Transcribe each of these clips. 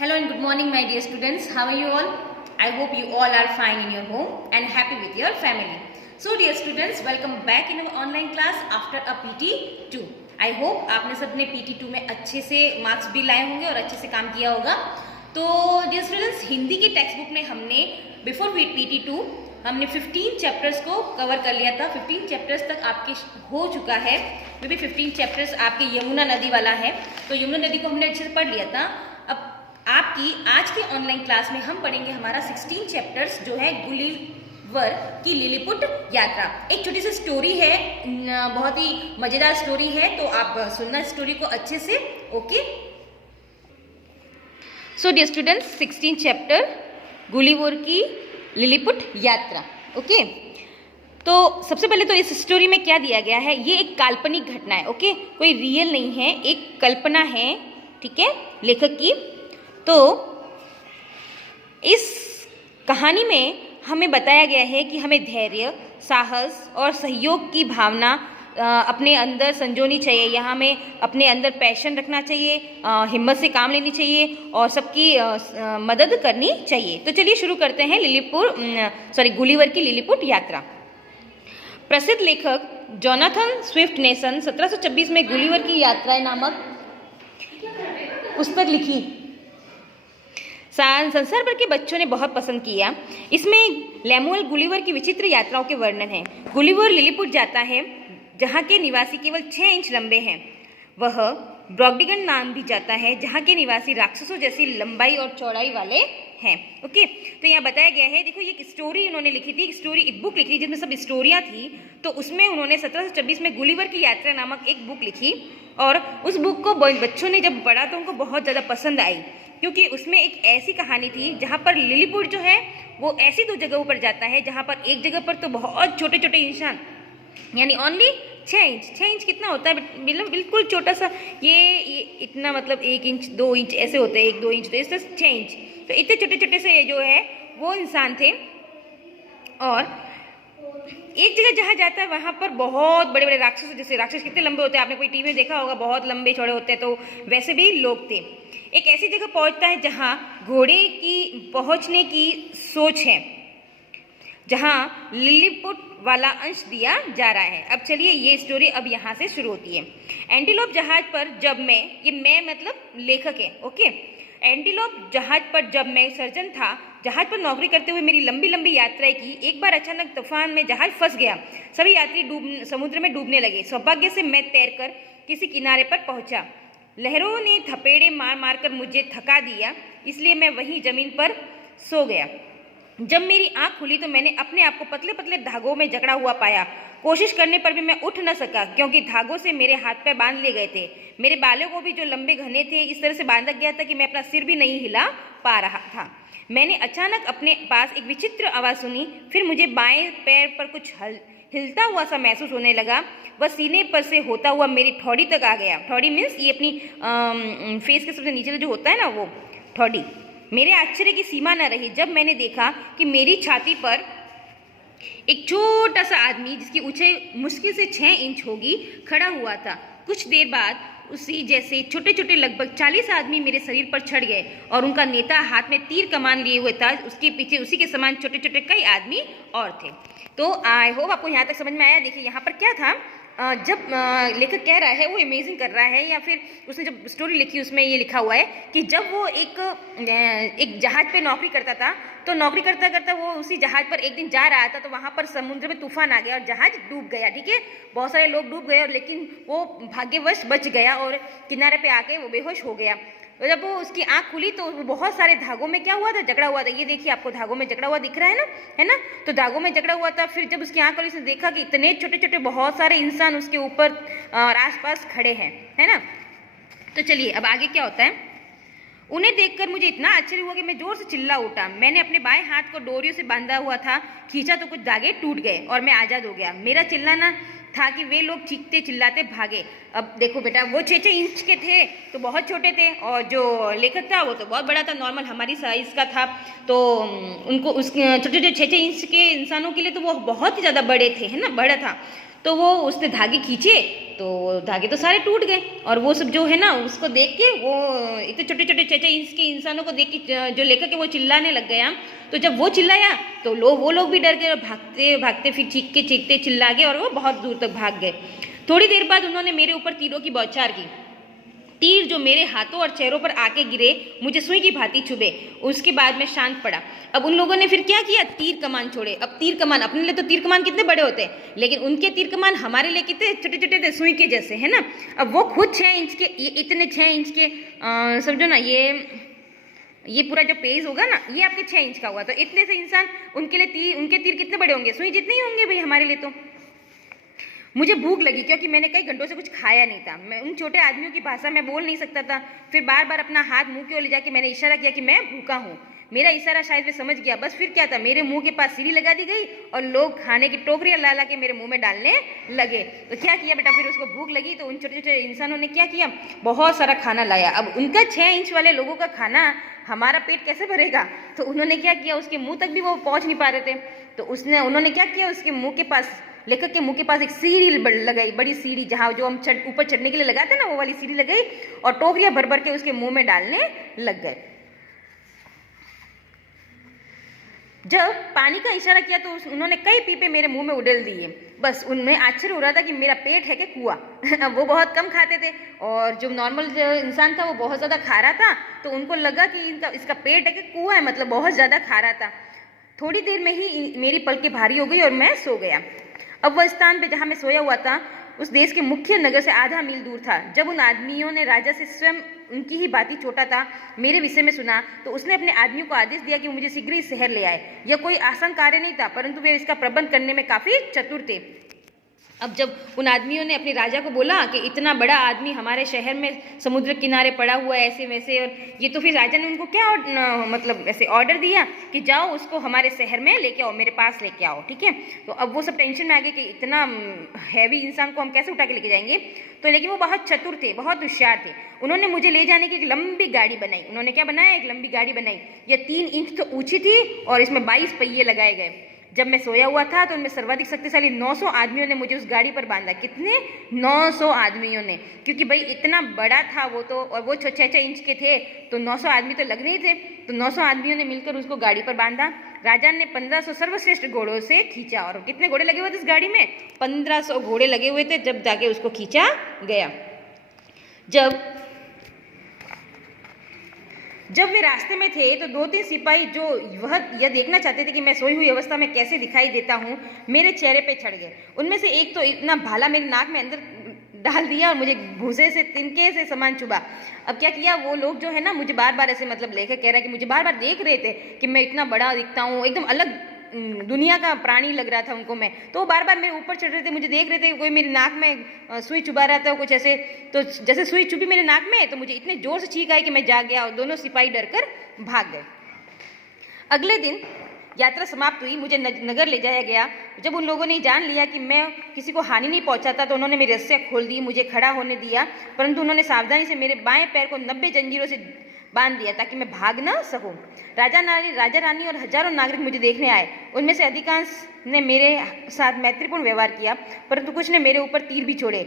Hello and good morning, my dear students. How are you all? I hope you all are fine in your home and happy with your family. So dear students, welcome back in our online class after a PT2. I hope आपने सबने PT2 में अच्छे से marks भी लाए होंगे और अच्छे से काम किया होगा. तो डियर स्टूडेंट्स, हिंदी की टेक्स्ट बुक में हमने बिफोर PT2 हमने 15 चैप्टर्स को कवर कर लिया था. 15 चैप्टर्स तक आपके हो चुका है. मे भी 15 चैप्टर्स आपके यमुना नदी वाला है, तो यमुना नदी को हमने अच्छे से पढ़ लिया था. अब आपकी आज के ऑनलाइन क्लास में हम पढ़ेंगे हमारा 16 चैप्टर्स जो है गुलिवर की लिलीपुट यात्रा. एक छोटी सी स्टोरी है, बहुत ही मज़ेदार स्टोरी है, तो आप सुनना स्टोरी को अच्छे से. Okay, so dear students, 16 chapter Gulliver की लिलीपुट यात्रा. ओके, तो सबसे पहले तो इस स्टोरी में क्या दिया गया है, ये एक काल्पनिक घटना है. ओके, कोई रियल नहीं है, एक कल्पना है, ठीक है, लेखक की. तो इस कहानी में हमें बताया गया है कि हमें धैर्य, साहस और सहयोग की भावना अपने अंदर संजोनी चाहिए. यहाँ हमें अपने अंदर पैशन रखना चाहिए, हिम्मत से काम लेनी चाहिए और सबकी मदद करनी चाहिए. तो चलिए शुरू करते हैं गुलिवर की लिलीपुट यात्रा. प्रसिद्ध लेखक जोनाथन स्विफ्ट ने सन 1726 में गुलिवर की यात्राएं नामक पुस्तक लिखी. संसार भर के बच्चों ने बहुत पसंद किया. इसमें लैमुअल गुलिवर की विचित्र यात्राओं के वर्णन है. गुलिवर लिलीपुट जाता है जहाँ के निवासी केवल 6 इंच लंबे हैं. वह ब्रॉडीगन नाम भी जाता है जहाँ के निवासी राक्षसों जैसी लंबाई और चौड़ाई वाले हैं. ओके, तो यहाँ बताया गया है, देखो ये एक स्टोरी उन्होंने लिखी थी, एक बुक लिखी थी जिसमें सब स्टोरियाँ थी. तो उसमें उन्होंने 1726 में गुलिवर की यात्रा नामक एक बुक लिखी और उस बुक को बच्चों ने जब पढ़ा तो उनको बहुत ज़्यादा पसंद आई, क्योंकि उसमें एक ऐसी कहानी थी जहाँ पर लिलीपुट जो है वो ऐसी 2 जगहों पर जाता है जहाँ पर एक जगह पर तो बहुत छोटे छोटे इंसान, यानी ओनली 6 इंच कितना होता है, मतलब बिल्कुल छोटा सा, ये इतना, मतलब 1 इंच 2 इंच ऐसे होते हैं, 1-2 इंच, तो इससे 6 इंच, तो इतने छोटे छोटे से जो है वो इंसान थे. और एक जगह जहाँ जाता है वहाँ पर बहुत बड़े बड़े राक्षस, जैसे राक्षस कितने लंबे होते हैं, आपने कोई टीवी में देखा होगा, बहुत लंबे चौड़े होते हैं, तो वैसे भी लोग थे. एक ऐसी जगह पहुँचता है जहाँ घोड़े की पहुँचने की सोच है, जहाँ लिलीपुट वाला अंश दिया जा रहा है. अब चलिए ये स्टोरी अब यहाँ से शुरू होती है. एंटीलोप जहाज पर जब मैं मतलब लेखक है. ओके, एंटीलोप जहाज पर जब मैं सर्जन था, जहाज पर नौकरी करते हुए मेरी लंबी लंबी यात्राएं की. एक बार अचानक तूफान में जहाज फंस गया. सभी यात्री समुद्र में डूबने लगे. सौभाग्य से मैं तैरकर किसी किनारे पर पहुंचा. लहरों ने थपेड़े मार मार कर मुझे थका दिया, इसलिए मैं वहीं जमीन पर सो गया. जब मेरी आंख खुली तो मैंने अपने आप को पतले पतले धागों में जकड़ा हुआ पाया. कोशिश करने पर भी मैं उठ न सका, क्योंकि धागों से मेरे हाथ पैर बांध लिए गए थे. मेरे बालों को भी, जो लंबे घने थे, इस तरह से बांधा गया था कि मैं अपना सिर भी नहीं हिला पा रहा था. मैंने अचानक अपने पास एक विचित्र आवाज़ सुनी. फिर मुझे बाएं पैर पर कुछ हिलता हुआ सा महसूस होने लगा. वह सीने पर से होता हुआ मेरी ठोड़ी तक आ गया. ठोड़ी मीन्स ये अपनी फेस के सबसे नीचे जो होता है ना, वो ठोड़ी. मेरे आश्चर्य की सीमा न रही जब मैंने देखा कि मेरी छाती पर एक छोटा सा आदमी, जिसकी ऊंचाई मुश्किल से 6 इंच होगी, खड़ा हुआ था. कुछ देर बाद उसी जैसे छोटे छोटे लगभग 40 आदमी मेरे शरीर पर चढ़ गए और उनका नेता हाथ में तीर कमान लिए हुए था. उसके पीछे उसी के समान छोटे छोटे कई आदमी और थे. तो आई होप आपको यहाँ तक समझ में आया. देखिए यहाँ पर क्या था, जब लेखक कह रहा है, वो इमेजिन कर रहा है, या फिर उसने जब स्टोरी लिखी उसमें ये लिखा हुआ है कि जब वो एक जहाज पे नौकरी करता था, तो नौकरी करता करता वो उसी जहाज पर एक दिन जा रहा था, तो वहाँ पर समुद्र में तूफान आ गया और जहाज डूब गया. ठीक है, बहुत सारे लोग डूब गए, और लेकिन वो भाग्यवश बच गया और किनारे पे आके वो बेहोश हो गया. तो जब वो उसकी आंख खुली तो बहुत सारे धागों में क्या हुआ था, जकड़ा हुआ था. ये देखिए, आपको धागों में जकड़ा हुआ दिख रहा है ना, तो धागों में जकड़ा हुआ था. फिर जब उसकी आंख खुली, उसने देखा कि इतने छोटे छोटे बहुत सारे इंसान उसके ऊपर और आसपास खड़े हैं, है ना. तो चलिए अब आगे क्या होता है. उन्हें देखकर मुझे इतना आश्चर्य हुआ कि मैं जोर से चिल्ला उठा. मैंने अपने बाएं हाथ को डोरियों से बांधा हुआ था, खींचा तो कुछ धागे टूट गए और मैं आज़ाद हो गया. मेरा चिल्लाना था कि वे लोग चीखते चिल्लाते भागे. अब देखो बेटा, वो 6-6 इंच के थे तो बहुत छोटे थे, और जो लेखक था वो तो बहुत बड़ा था, नॉर्मल हमारी साइज़ का था. तो उनको उस छोटे छोटे 6-6 इंच के इंसानों के लिए तो वो बहुत ही ज़्यादा बड़े थे, है ना, बड़ा था. तो वो उसने धागे खींचे तो धागे तो सारे टूट गए। और वो सब जो है ना उसको देख के वो इतने छोटे छोटे 6 इंच के इंसानों को देख के जो लेखक है वो चिल्लाने लग गया। तो जब वो चिल्लाया तो वो लोग भी डर गए और भागते भागते फिर चीखते चिल्ला गए और वो बहुत दूर तक भाग गए। थोड़ी देर बाद उन्होंने मेरे ऊपर तीरों की बौछार की। तीर जो मेरे हाथों और चेहरों पर आके गिरे मुझे सुई की भांति चुभे। उसके बाद मैं शांत पड़ा। अब उन लोगों ने फिर क्या किया, तीर कमान छोड़े। अब तीर कमान, अपने लिए तो तीर कमान कितने बड़े होते हैं, लेकिन उनके तीर कमान हमारे लिए कितने छोटे छोटे थे, सुई के जैसे, है ना। अब वो खुद 6 इंच के, इतने 6 इंच के समझो ना, ये पूरा जो पेज होगा ना ये आपके 6 इंच का हुआ, तो इतने से इंसान उनके लिए उनके तीर कितने बड़े होंगे, सुई जितने ही होंगे भाई हमारे लिए। तो मुझे भूख लगी क्योंकि मैंने कई घंटों से कुछ खाया नहीं था। मैं उन छोटे आदमियों की भाषा में बोल नहीं सकता था। फिर बार बार अपना हाथ मुंह की ओर ले जाके मैंने इशारा किया कि मैं भूखा हूँ। मेरा इशारा शायद वे समझ गया। बस फिर क्या था, मेरे मुंह के पास सीढ़ी लगा दी गई और लोग खाने की टोकरियां ला ला के मेरे मुंह में डालने लगे। तो क्या किया बेटा, फिर उसको भूख लगी तो उन छोटे छोटे इंसानों ने क्या किया, बहुत सारा खाना लाया। अब उनका 6 इंच वाले लोगों का खाना हमारा पेट कैसे भरेगा, तो उन्होंने क्या किया, उसके मुंह तक भी वो पहुंच नहीं पा रहे थे। तो उन्होंने क्या किया, उसके मुंह के पास, लेखक के मुंह के पास एक सीढ़ी लगाई, बड़ी सीढ़ी, जहाँ जो हम ऊपर चढ़ने के लिए लगाते हैं ना, वो वाली सीढ़ी लगाई और टोकरियां भर भर के उसके मुंह में डालने लग गए। जब पानी का इशारा किया तो उन्होंने कई पीपे मेरे मुंह में उड़ेल दिए। बस उनमें आश्चर्य हो रहा था कि मेरा पेट है कि कुआं। वो बहुत कम खाते थे और जो नॉर्मल जो इंसान था वो बहुत ज़्यादा खा रहा था, तो उनको लगा कि इसका पेट है कि कुआं है, मतलब बहुत ज़्यादा खा रहा था। थोड़ी देर में ही मेरी पलकें भारी हो गई और मैं सो गया। अब वह स्थान पे जहाँ मैं सोया हुआ था उस देश के मुख्य नगर से आधा मील दूर था। जब उन आदमियों ने राजा से स्वयं उनकी ही बातें छोटा था मेरे विषय में सुना, तो उसने अपने आदमियों को आदेश दिया कि मुझे शीघ्र ही शहर ले आए। यह कोई आसान कार्य नहीं था, परंतु वे इसका प्रबंध करने में काफ़ी चतुर थे। अब जब उन आदमियों ने अपने राजा को बोला कि इतना बड़ा आदमी हमारे शहर में समुद्र किनारे पड़ा हुआ है ऐसे वैसे, और ये तो फिर राजा ने उनको क्या मतलब ऐसे ऑर्डर दिया कि जाओ उसको हमारे शहर में लेके आओ, मेरे पास लेके आओ, ठीक है। तो अब वो सब टेंशन में आ गए कि इतना हैवी इंसान को हम कैसे उठा के लेके जाएंगे। तो लेकिन वो बहुत चतुर थे, बहुत होशियार थे। उन्होंने मुझे ले जाने की एक लंबी गाड़ी बनाई। उन्होंने क्या बनाया, एक लंबी गाड़ी बनाई। यह 3 इंच तो ऊँची थी और इसमें 22 पहिए लगाए गए। जब मैं सोया हुआ था तो उनमें सर्वाधिक शक्तिशाली 900 आदमियों ने मुझे उस गाड़ी पर बांधा। कितने, 900 आदमियों ने, क्योंकि भाई इतना बड़ा था वो तो, और वो 6-6 इंच के थे, तो 900 आदमी तो लगने ही थे। तो 900 आदमियों ने मिलकर उसको गाड़ी पर बांधा। राजा ने 1500 सर्वश्रेष्ठ घोड़ों से खींचा। और कितने घोड़े लगे हुए थे इस गाड़ी में, 1500 घोड़े लगे हुए थे। जब जाके उसको खींचा गया, जब वे रास्ते में थे तो 2-3 सिपाही जो यह देखना चाहते थे कि मैं सोई हुई अवस्था में कैसे दिखाई देता हूँ, मेरे चेहरे पे चढ़ गए। उनमें से एक तो इतना भाला मेरी नाक में अंदर डाल दिया और मुझे भूसे से, तिनके से सामान चुभा। अब क्या किया, वो लोग जो है ना मुझे बार बार ऐसे, मतलब लेखक कह रहा है कि मुझे बार बार देख रहे थे कि मैं इतना बड़ा दिखता हूँ, एकदम अलग दुनिया का प्राणी लग रहा था उनको मैं। तो वो बार बार मेरे ऊपर चढ़ रहे थे, मुझे देख रहे थे, कोई मेरी नाक में सुई चुभा रहा था कुछ ऐसे। तो जैसे सुई चुभी मेरे नाक में तो मुझे इतने जोर से छींक आई कि मैं जाग गया और दोनों सिपाही डरकर भाग गए। अगले दिन यात्रा समाप्त हुई, मुझे नगर ले जाया गया। जब उन लोगों ने जान लिया कि मैं किसी को हानि नहीं पहुंचाता तो उन्होंने मेरी रस्सियां खोल दी, मुझे खड़ा होने दिया, परंतु उन्होंने सावधानी से मेरे बाएं पैर को 90 जंजीरों से बांध दिया ताकि मैं भाग ना सकूं। राजा रानी और हजारों नागरिक मुझे देखने आए। उनमें से अधिकांश ने मेरे साथ मैत्रीपूर्ण व्यवहार किया, परंतु कुछ ने मेरे ऊपर तीर भी छोड़े।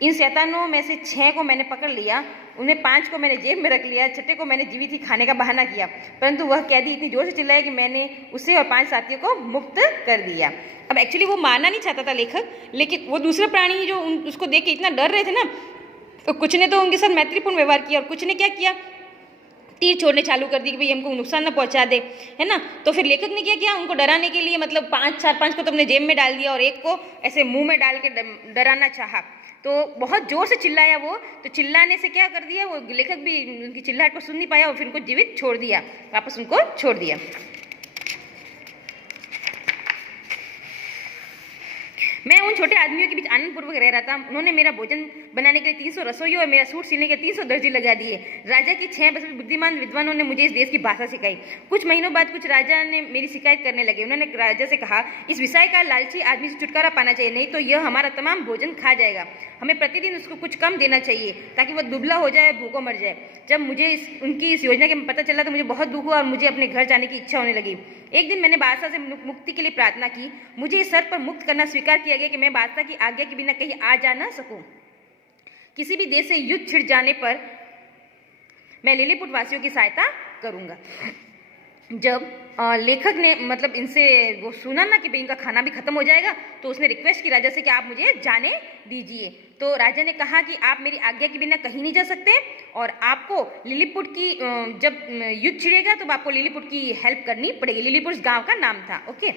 इन शैतानों में से 6 को मैंने पकड़ लिया, उनमें 5 को मैंने जेब में रख लिया, 6ठे को मैंने जीवित ही खाने का बहाना किया, परंतु वह कैदी इतनी जोर से चिल्लाया कि मैंने उसे और 5 साथियों को मुक्त कर दिया। अब एक्चुअली वो मारना नहीं चाहता था लेखक, लेकिन वो दूसरे प्राणी जो उसको देख के इतना डर रहे थे ना, तो कुछ ने तो उनके साथ मैत्रीपूर्ण व्यवहार किया और कुछ ने क्या किया, तीर छोड़ने चालू कर दी कि भाई हमको नुकसान ना पहुंचा दे, है ना। तो फिर लेखक ने क्या किया, उनको डराने के लिए मतलब 4-5 को तो अपने जेब में डाल दिया और एक को ऐसे मुंह में डाल के डराना चाहा। तो बहुत जोर से चिल्लाया वो, तो चिल्लाने से क्या कर दिया, वो लेखक भी उनकी चिल्लाहट को सुन नहीं पाया और फिर उनको जीवित छोड़ दिया, वापस उनको छोड़ दिया। मैं उन छोटे आदमियों के बीच आनंदपूर्वक रह रहा था। उन्होंने मेरा भोजन बनाने के लिए 300 रसोइयों और मेरा सूट सिलने के 300 दर्जी लगा दिए। राजा के 6 बुद्धिमान विद्वानों ने मुझे इस देश की भाषा सिखाई। कुछ महीनों बाद कुछ राजा ने मेरी शिकायत करने लगे। उन्होंने राजा से कहा, इस विषय का लालची आदमी से छुटकारा पाना चाहिए, नहीं तो यह हमारा तमाम भोजन खा जाएगा। हमें प्रतिदिन उसको कुछ कम देना चाहिए ताकि वह दुबला हो जाए, भूखों मर जाए। जब मुझे उनकी इस योजना के पता चला तो मुझे बहुत दुख हुआ और मुझे अपने घर जाने की इच्छा होने लगी। एक दिन मैंने बादशाह से मुक्ति के लिए प्रार्थना की। मुझे इस शर्त पर मुक्त करना स्वीकार किया गया कि मैं बादशाह की आज्ञा के बिना कहीं आ जा ना सकूं। किसी भी देश से युद्ध छिड़ जाने पर मैं लिलीपुट वासियों की सहायता करूँगा। जब लेखक ने मतलब इनसे वो सुना ना कि भाई इनका खाना भी खत्म हो जाएगा, तो उसने रिक्वेस्ट की राजा से कि आप मुझे जाने दीजिए। तो राजा ने कहा कि आप मेरी आज्ञा के बिना कहीं नहीं जा सकते और आपको लिलीपुट की जब युद्ध छिड़ेगा तो आपको लिलीपुट की हेल्प करनी पड़ेगी। लिलीपुट गांव का नाम था। ओके।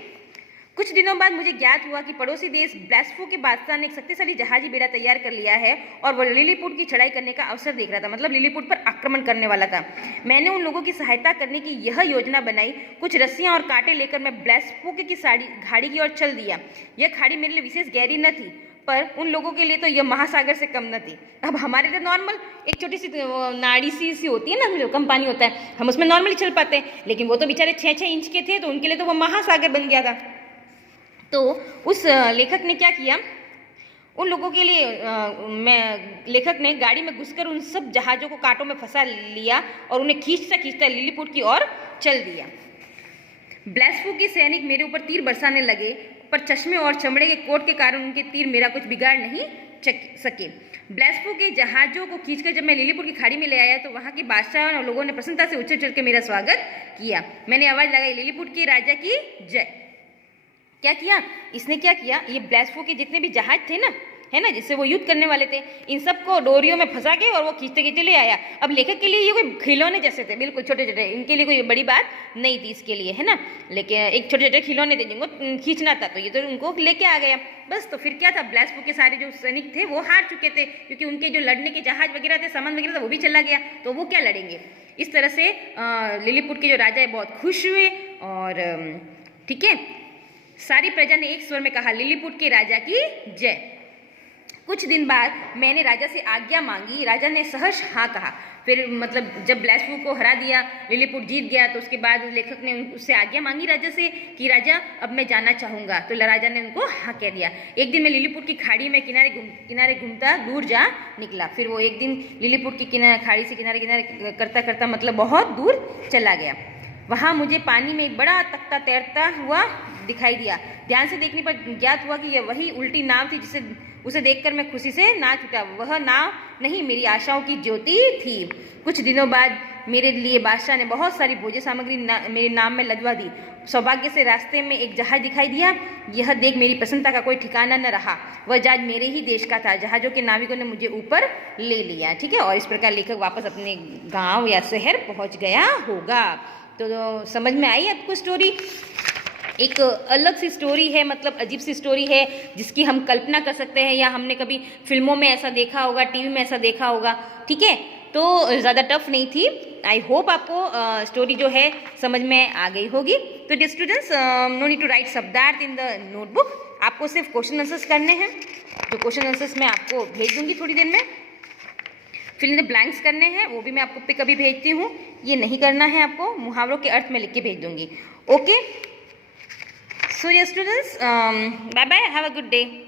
कुछ दिनों बाद मुझे ज्ञात हुआ कि पड़ोसी देश ब्लेसफो के बादशाह ने एक शक्तिशाली जहाजी बेड़ा तैयार कर लिया है और वह लिलीपुट की चढ़ाई करने का अवसर देख रहा था, मतलब लिलीपुट पर आक्रमण करने वाला था। मैंने उन लोगों की सहायता करने की यह योजना बनाई। कुछ रस्सियां और कांटे लेकर मैं ब्लेसफो की खाड़ी की ओर चल दिया। यह खाड़ी मेरे लिए विशेष गहरी न थी, पर उन लोगों के लिए तो यह महासागर से कम न थी। अब हमारे लिए नॉर्मल एक छोटी सी नाड़ी सी होती है ना, जो कम पानी होता है, हम उसमें नॉर्मली चल पाते हैं, लेकिन वो तो बेचारे 6-6 इंच के थे, तो उनके लिए तो वो महासागर बन गया था। तो उस लेखक ने क्या किया, उन लोगों के लिए लेखक ने गाड़ी में घुसकर उन सब जहाज़ों को कांटों में फंसा लिया और उन्हें खींचता खींचता लिलीपुट की ओर चल दिया। ब्लेसफो के सैनिक मेरे ऊपर तीर बरसाने लगे, पर चश्मे और चमड़े के कोट के कारण उनके तीर मेरा कुछ बिगाड़ नहीं सके। ब्लेसफो के जहाज़ों को खींचकर जब मैं लिलीपुट की खाड़ी में ले आया तो वहाँ के बादशाह और लोगों ने प्रसन्नता से उछल उछल के मेरा स्वागत किया। मैंने आवाज़ लगाई, लिलीपुट के राजा की जय। क्या किया इसने, क्या किया, ये ब्लेसफो के जितने भी जहाज थे ना, है ना, जिससे वो युद्ध करने वाले थे, इन सबको डोरियों में फंसा के और वो खींचते खींचते ले आया। अब लेखक के लिए ये कोई खिलौने जैसे थे, बिल्कुल छोटे छोटे, इनके लिए कोई बड़ी बात नहीं थी इसके लिए, है ना, लेकिन एक छोटे छोटे खिलौने थे जिनको खींचना था, तो ये तो उनको लेके आ गया बस। तो फिर क्या था, ब्लेसफो के सारे जो सैनिक थे वो हार चुके थे, क्योंकि उनके जो लड़ने के जहाज वगैरह थे, सामान वगैरह था, वो भी चला गया, तो वो क्या लड़ेंगे। इस तरह से लिलीपुट के जो राजा है बहुत खुश हुए और ठीक है, सारी प्रजा ने एक स्वर में कहा, लिलीपुट के राजा की जय। कुछ दिन बाद मैंने राजा से आज्ञा मांगी, राजा ने सहर्ष हाँ कहा। फिर मतलब जब ब्लेसफो को हरा दिया, लिलीपुट जीत गया, तो उसके बाद लेखक ने उससे आज्ञा मांगी राजा से कि राजा अब मैं जाना चाहूँगा, तो राजा ने उनको हाँ कह दिया। एक दिन मैं लिलीपुट की खाड़ी में किनारे घूमता दूर जा निकला। फिर वो एक दिन लिलीपुट की खाड़ी से किनारे किनारे करता करता मतलब बहुत दूर चला गया। वहाँ मुझे पानी में एक बड़ा तख्ता तैरता हुआ दिखाई दिया। ध्यान से देखने पर ज्ञात हुआ कि यह वही उल्टी नाव थी जिसे उसे देखकर मैं खुशी से नाच उठा। वह नाव नहीं, मेरी आशाओं की ज्योति थी। कुछ दिनों बाद मेरे लिए बादशाह ने बहुत सारी भोज्य सामग्री मेरे नाम में लदवा दी। सौभाग्य से रास्ते में एक जहाज दिखाई दिया। यह देख मेरी प्रसन्नता का कोई ठिकाना न रहा। वह जहाज मेरे ही देश का था। जहाज़ों के नाविकों ने मुझे ऊपर ले लिया। ठीक है, और इस प्रकार लेखक वापस अपने गाँव या शहर पहुँच गया होगा। तो समझ में आई आपको स्टोरी। एक अलग सी स्टोरी है, मतलब अजीब सी स्टोरी है, जिसकी हम कल्पना कर सकते हैं या हमने कभी फिल्मों में ऐसा देखा होगा, टीवी में ऐसा देखा होगा। ठीक है, तो ज़्यादा टफ नहीं थी। आई होप आपको स्टोरी जो है समझ में आ गई होगी। तो dear students, no need to write शब्दार्थ इन द नोटबुक। आपको सिर्फ क्वेश्चन आंसर्स करने हैं। जो क्वेश्चन आंसर्स मैं आपको भेज दूँगी थोड़ी देर में। फिल इन द ब्लैंक्स करने हैं, वो भी मैं आपको पिक अभी भेजती हूँ। ये नहीं करना है आपको, मुहावरों के अर्थ में लिख के भेज दूँगी। Okay, so dear students, bye bye, have a good day.